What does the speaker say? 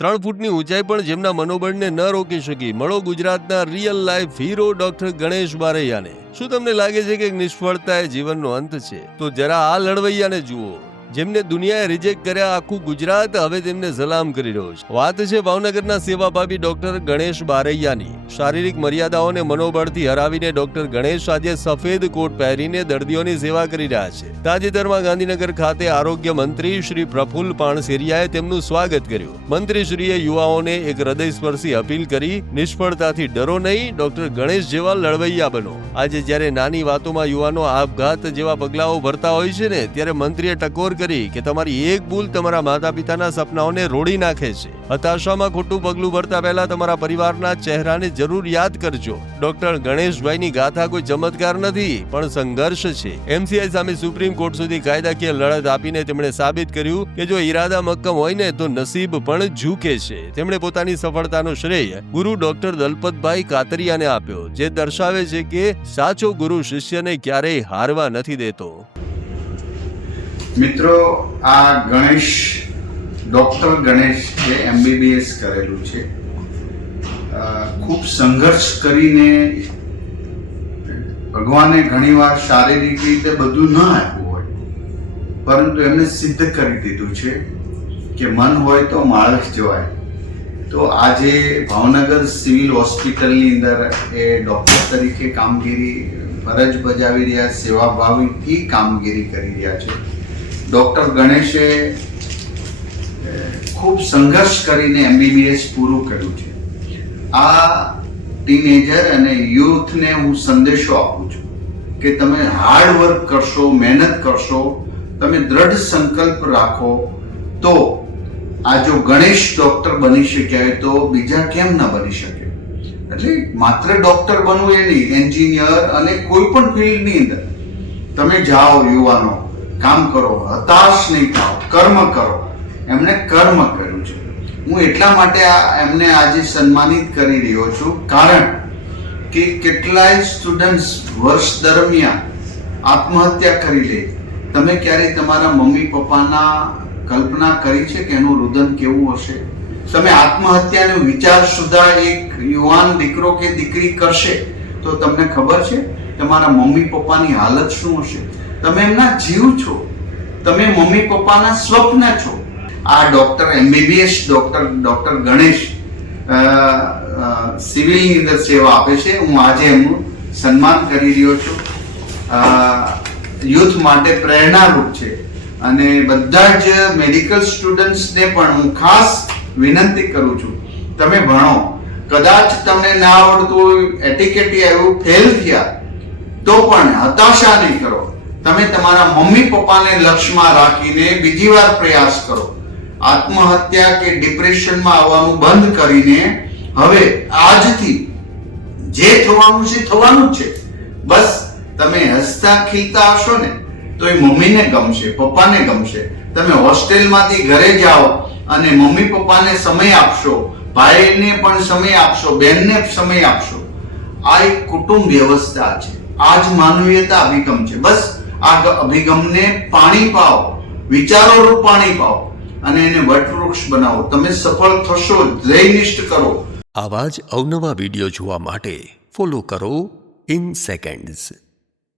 3 ફૂટની ઊંચાઈ પણ જેમના મનોબળને ન રોકી શકી. મળો ગુજરાતના real life hero doctor Ganesh બારૈયાને. શું તમને લાગે છે કે નિષ્ફળતા એ જીવનનો અંત છે? તો જરા આ લડવૈયાને જુઓ, જેમને દુનિયાએ રિજેક્ટ કર્યા. આખું ગુજરાત હવે તેમને સલામ કરી રહ્યો છે. વાત છે ભાવનગરના સેવાભાવી ડોક્ટર ગણેશ બારૈયાની. શારીરિક મર્યાદાઓને મનોબળથી હરાવીને ડોક્ટર ગણેશ આજે સફેદ કોટ પહેરીને દર્દીઓની સેવા કરી રહ્યા છે. તાજેતરમાં ગાંધીનગર ખાતે આરોગ્ય મંત્રી શ્રી પ્રફુલ્લ પાનસેરિયાએ તેમનું સ્વાગત કર્યું. મંત્રીશ્રીએ યુવાઓને એક હૃદયસ્પર્શી અપીલ કરી, નિષ્ફળતાથી ડરો નહીં, ડોક્ટર ગણેશ જેવા લડવૈયા બનો. આજે જ્યારે નાની વાતોમાં યુવાનો આપઘાત જેવા પગલાઓ ભરતા હોય છે ને, ત્યારે મંત્રીએ ટકોર કરી કે તમારી એક ભૂલ તમારા માતા પિતાના સપનાઓને રોડી નાખે છે. હતાશામાં ખોટું પગલું ભરતા પહેલા તમારા પરિવારના ચહેરાને જરૂર યાદ કરજો. ડોક્ટર ગણેશભાઈની ગાથા કોઈ ચમત્કાર નથી, પણ સંઘર્ષ છે. MCI સામે સુપ્રીમ કોર્ટ સુધી કાયદાકીય લડત આપીને તેમણે સાબિત કર્યું કે જો ઈરાદા મક્કમ હોય ને તો નસીબ પણ ઝૂકે છે. તેમણે પોતાની સફળતાનો શ્રેય ગુરુ ડોક્ટર દલપતભાઈ કાતરિયાને આપ્યો, જે દર્શાવે છે કે સાચો ગુરુ શિષ્યને ક્યારેય હારવા નથી દેતો. મિત્રો, આ ગણેશ ડોક્ટર ગણેશ જે MBBS કરેલું છે, ખૂબ સંઘર્ષ કરીને ભગવાને ઘણીવાર શારીરિક રીતે બધું ન આપ્યું હોય, પરંતુ એમને સિદ્ધ કરી દીધું છે કે મન હોય તો માણસ જવાય. તો આજે ભાવનગર સિવિલ હોસ્પિટલની અંદર એ ડોક્ટર તરીકે કામગીરી ફરજ બજાવી રહ્યા, સેવાભાવીથી કામગીરી કરી રહ્યા છે. ડોક્ટર ગણેશે ખૂબ સંઘર્ષ કરીને MBBS પૂરું કર્યું છે. આ ટીનેજર અને યુથને હું સંદેશો આપું છું કે તમે હાર્ડ વર્ક કરશો, મહેનત કરશો, તમે દ્રઢ સંકલ્પ રાખો તો આ જો ગણેશ ડોક્ટર બની શક્યા હોય તો બીજા કેમ ન બની શકે? એટલે માત્ર ડોક્ટર બનવું એ નહીં, એન્જિનિયર અને કોઈ પણ ફિલ્ડની અંદર તમે જાઓ, યુવાનો કામ કરો, હતાશ નહીં થાઓ, કર્મ કરો. એમણે કર્મ કર્યું છે. હું એટલા માટે એમને આજે સન્માનિત કરી રહ્યો છું, કારણ કે કેટલાય સ્ટુડન્ટ્સ વર્ષ દરમિયાન આત્મહત્યા કરી લે. તમે ક્યારે તમારા મમ્મી પપ્પાના કલ્પના કરી છે કે એનું રુદન કેવું હશે? તમે આત્મહત્યાનો વિચાર સુધા એક યુવાન દીકરો કે દીકરી કરશે તો તમને ખબર છે તમારા મમ્મી પપ્પાની હાલત શું હશે? તમે એમના જીવ છો, તમે મમ્મી પપ્પાના સ્વપ્ન છો. આ ડોક્ટર MBBS ડોક્ટર ગણેશ સિવિલની અંદર સેવા આપે છે. હું આજે એમનું સન્માન કરી રહ્યો છું. યુથ માટે પ્રેરણારૂપ છે અને બધા જ મેડિકલ સ્ટુડન્ટ્સને પણ હું ખાસ વિનંતી કરું છું, તમે ભણો. કદાચ તમને ના આવડતું હોય, એટીકેટી આવ્યું, ફેલ થયા તો પણ હતાશા નહીં કરો. તમે તમારા મમ્મી પપ્પાને લક્ષ્યમાં રાખીને બીજી વાર પ્રયાસ કરો. આત્મહત્યા કે ડિપ્રેશનમાં આવવાનું બંધ કરીને હવે આજથી જે થવાનું છે થવાનું જ છે. બસ તમે હસતા ખીલતા હશો ને તો એ મમ્મીને ગમશે, પપ્પાને ગમશે. તમે હોસ્ટેલમાંથી ઘરે જાઓ અને મમ્મી પપ્પાને સમય આપશો, ભાઈને પણ સમય આપશો, બહેનને સમય આપશો. આ એક કુટુંબ વ્યવસ્થા છે. આ જ માનવીયતા અભિગમ છે. બસ આ અભિગમને પાણી પાઓ, વિચારો રૂપ પાણી પાઓ અને એને વટવૃક્ષ બનાવો. તમે સફળ થશો. ધ્યેયનિષ્ઠ કરો. આવા જ અવનવા વિડીયો જોવા માટે ફોલો કરો ઇન સેકન્ડ્સ.